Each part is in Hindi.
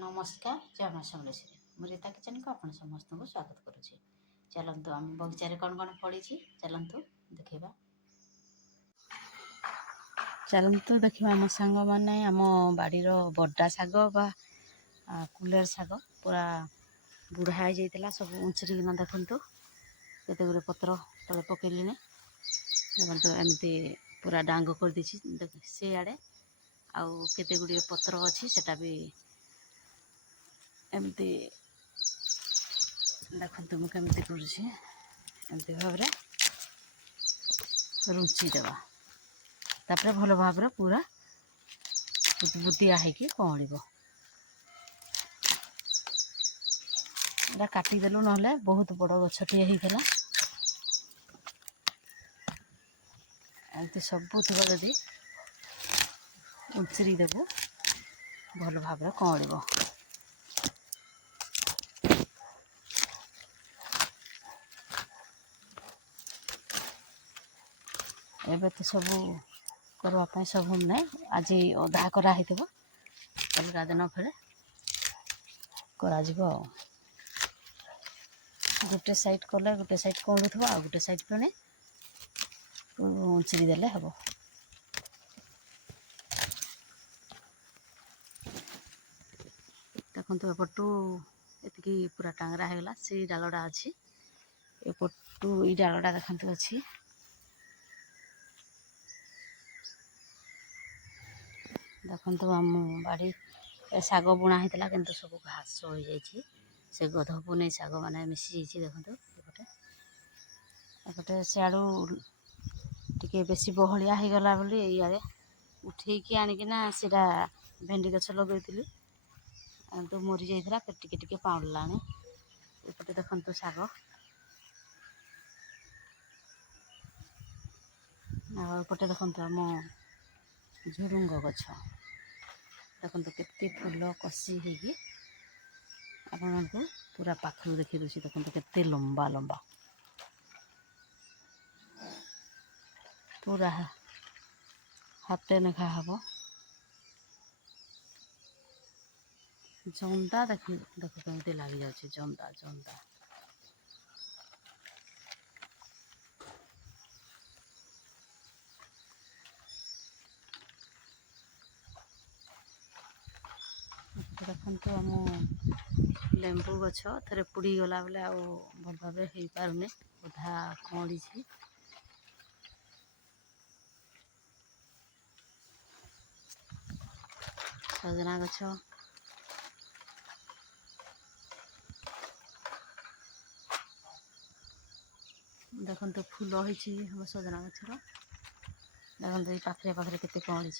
नमस्कार जय माँ समलेश्वरी मु रीता किचन को आपण समस्त को स्वागत करुच्ची। चलतु आम बगीचारे कौन कौन फड़ी चलतु देखा। चलतु देखा आम सांग मैंने आम बाड़ीर बड़ा शाग बा कुलेर शाग पूरा बुढ़ा हो जाता सब उंचरिकिना देखु केते गुरे पत्र तले पकईली देखो एमती पूरा डांग कर दी से आड़े आउ केते गुड़िए पत्र अच्छी सेटा भी एमती देखते मुझे कमती भाव रुचि देवा तापर भल भाव पूरा बुतिया होगी कौड़ काटिदेलु ना बहुत बड़ गछटे होता एमती सबुत जदि उचरी देबू भल भाव कौड़ एबे तो सब करवाई सब ना आज अधा कराही अलग दिन फेरे करा गोटे साइड कले गोटे साइड कौड़ थो आ गोटे साइड पुणी उचरी देले हम देखो एपटू एति पूरा टांगरा होगा से डालटा अच्छी एपटू ये डालटा देखते अच्छी देखो आम बाड़ी शाग बुणा होता कि सब घास हो जाए से गधपू नहीं शाग मैंने मिसी जाइए देखो एपटे एपटे सियाड़ू टी बेसी बहलिया हो गला बोली इे उठेकी आणिकिना सीटा भेंडी गछ लगे तो मरी जाइए फिर टिके पाउला एपटे देखो शाग आउपटे देखो आम झुरुंग गछ देखो केते फूल कषि होगी आपण को पूरा पाखु देखी दूसरी देखो केते लंबा लंबा पूरा हाथे नेखा हम जंदा देख देख कमी लग जाए जंदा जंदा देखो आम लेंबू गछ थे पुड़ी गला बेले आ भल भाव हो पारे अधा कौड़ी सजना गछ देखो फूल होती हम सजना गछर देखो ये पाखे पाखे केते कौड़ी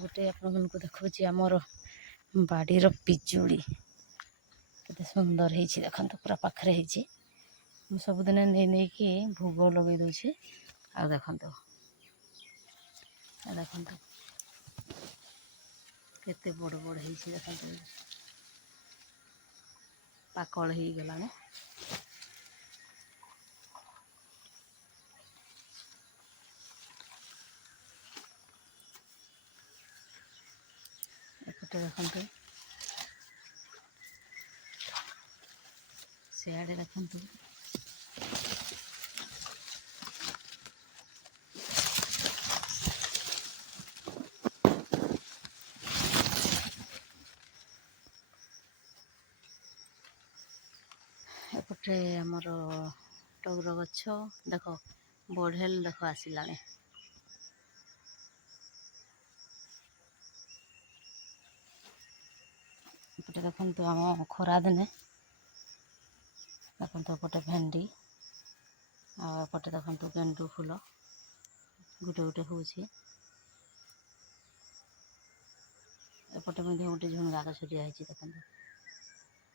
गोटे आपण को देखा आमर बाड़ीर पिजुड़ी केते सुंदर है देखो पूरा पाखे हो सबुदिन नहीं कि भोग लगे दूसरी आ देखो देखो केते बड़ बड़ है देखो पाकल हो गला एपटे देखो सियाड़े देखो एपटे आमर टगर गछ देख बढ़ेल देख आसला एपटे देखो आम खरा दिने देखो एपटे भेंडी आपटे देखो गेंडू फूल गोटे गोटे हूँ एपटे गोटे झुणगा गछ दिखाई देखो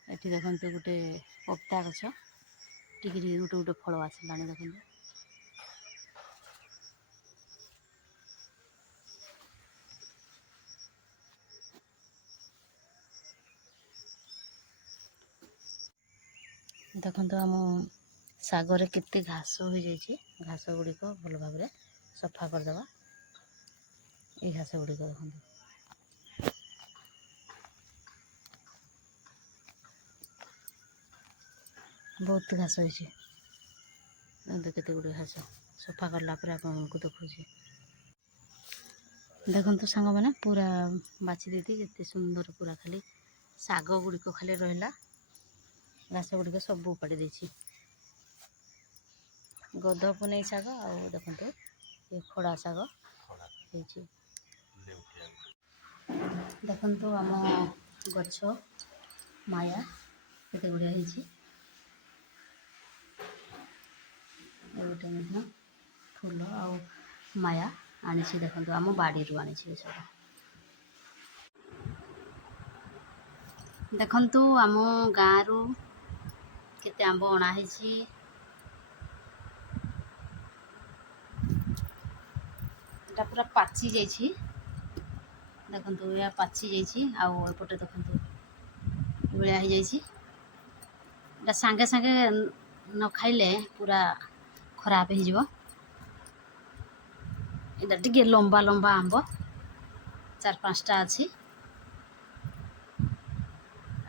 ये देखो गोटे पत्ता गछ टिके गोटे गोटे फल आसला देखो देखो आम सागर केते घास हो जाए घास गुड़िक भल भाव सफा करदे ये घास गुड़िक देखते बहुत घास होती केते गुड़े घास सफा करला आपको देखुची देखु सांग मैंने पूरा बाछी देती केते सुंदर पूरा खाली शाग गुड़िक खाली रहा घास गुड़िक सब उपाड़ी देती गध पुनई शाग आ देखते ये खड़ा शाग देखु आम गछ माया केते गुड़िया गोटे फूल आ माया आनी देखो आम बाड़ी आनी सब देखु आम गाँव रु केते आंब अणाई पूरा पाची जाइए देखु या पाची जापटे देखु भाया हो जाइए सांगे सांगे न खाइले पूरा खराब हो टे लंबा लंबा आंब 4-5टा अच्छी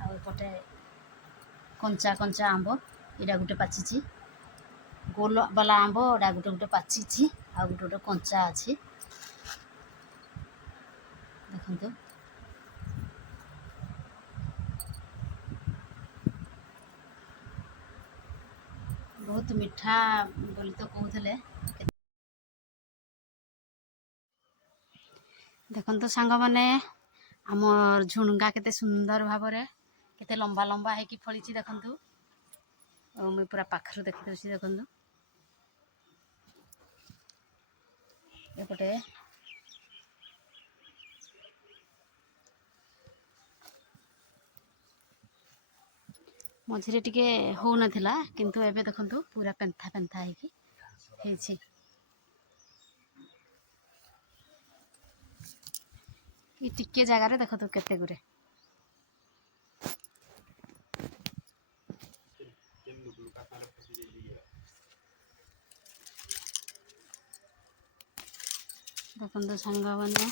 आउटे कंचा कंचा आंब यहाँ गोटे पाची गोल वाला आंब एटा गोटे गोटे पाची आ गोटे गोटे कंचा अच्छी देखो बहुत मीठा बोली तो कहते देखो सांग मैंने आम झुणगा केते सुंदर भाव केते लंबा लंबा है फली देखु मुझे पूरा पाखर देखी दूसरी देखु एपटे मझे टिके हो नाथिला किंतु एबे देखु पूरा पेंथा पेंथा है ये टिके जगार देखो केते गुरे देखो सांग मैंने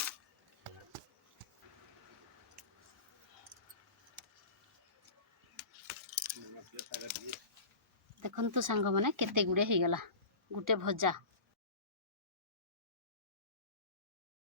देखो सांग मैंने केते गुड़े हो गला गोटे भजा